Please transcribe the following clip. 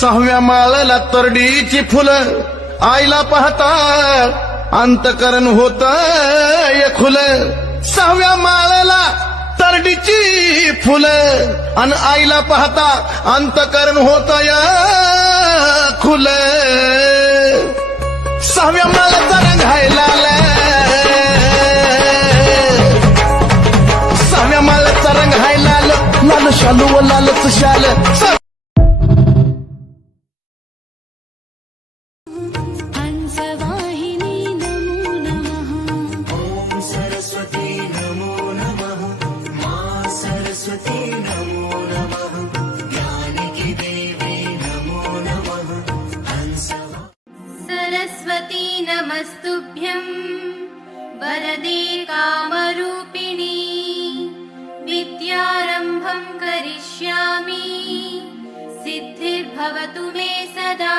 सहाव्या माळला तरडीची फुलं आईला पाहता अंतकरण होत खुल. सहाव्या माळला तरडीची फुलं आणि आईला पाहता अंतकरण होत खुल. सहाव्या माळाचा रंग आहे लाल. सहाव्या माळाचा रंग हाय लाल. लाल शालू व लालच शाल. सरस्वती नमो नमः ज्ञानिकी देवी नमो नमः हंसवा सरस्वती नमस्तुभ्यं वरदे कामरूपिणी। विद्यारम्भं करिष्यामि। सिद्धिर्भवतु मे सदा